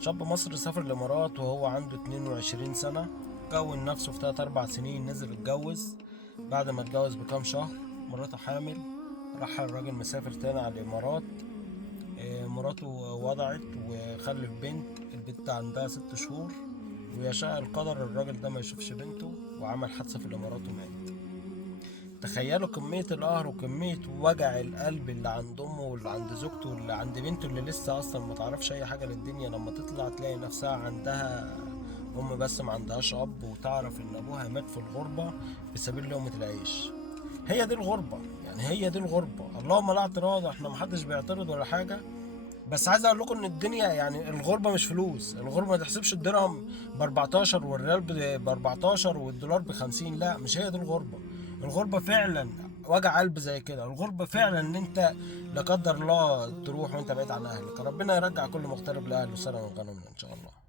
شاب مصري سافر الامارات وهو عنده 22 سنة. كون نفسه في 3 4 سنين، نزل اتجوز. بعد ما اتجوز بكام شهر مراته حامل. راح الراجل مسافر تاني على الامارات. مراته وضعت وخلف بنت. البنت عندها 6 شهور. ويشاء القدر الراجل ده ما يشوفش بنته، وعمل حادثة في الامارات ومات. تخيلوا كمية القهر وكمية وجع القلب اللي عند أمه واللي عند زوجته واللي عند بنته اللي لسه أصلا ما تعرفش أي حاجة للدنيا، لما تطلع تلاقي نفسها عندها أم بس ما عندهاش أب، وتعرف إن أبوها مات في الغربة في سبيل لقمة العيش. هي دي الغربة، يعني هي دي الغربة. اللهم لا اعتراض، احنا محدش بيعترض ولا حاجة. بس عايز اقول لكم ان الدنيا، يعني الغربه مش فلوس. الغربه ما تحسبش الدرهم ب 14 والريال ب 14 والدولار ب 50. لا، مش هي دي الغربه. الغربه فعلا وجع قلب زي كده. الغربه فعلا ان انت لا قدر الله تروح وانت بعيد عن اهلك. ربنا يرجع كل مغترب لاهله سلما وغنما ان شاء الله.